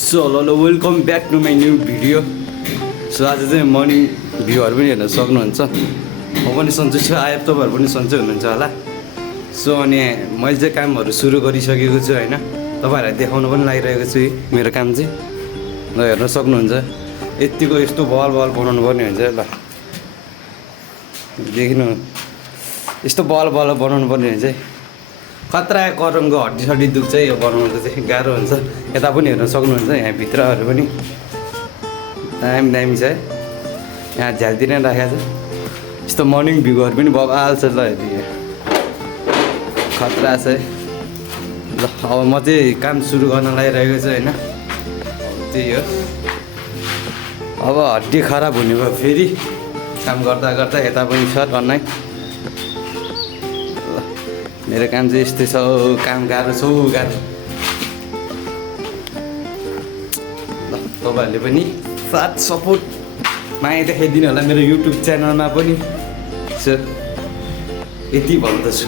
So hello welcome back to my new video. So आज चाहिँ morning भ्यूहरू पनि हेर्न सक्नुहुन्छ। म पनि सन्चै छु, आए तपाईँहरू पनि सन्चै हुनुहुन्छ होला। सो अनि मैले चाहिँ कामहरू सुरु गरिसकेको छु होइन, तपाईँहरूलाई देखाउनु पनि लागिरहेको छु मेरो काम चाहिँ। ल हेर्न सक्नुहुन्छ, यतिको यस्तो बल बनाउनु पर्ने हुन्छ ल देखिनु, यस्तो बल बनाउनु पर्ने हुन्छ। खतरा करङको हड्डी दुख्छ यो बनाउनु चाहिँ गाह्रो हुन्छ। यता पनि हेर्न सक्नुहुन्छ, यहाँ भित्रहरू पनि दामी छ है, यहाँ झ्यालतिर राखेको छ। यस्तो मर्निङ भ्यूहरू पनि बबाल छ ल, हेर्नु खतरा छ है। ल अब म चाहिँ काम सुरु गर्न लागिरहेको छु होइन, त्यही हो। अब हड्डी खराब हुने भयो फेरि काम गर्दा यता पनि छ टन्नै। मेरो काम चाहिँ यस्तै छ, काम गाह्रो छ गाह्रो। ल तपाईँहरूले पनि साथ सपोर्ट माया देखाइदिनु होला मेरो युट्युब च्यानलमा पनि। सो यति भन्दछु।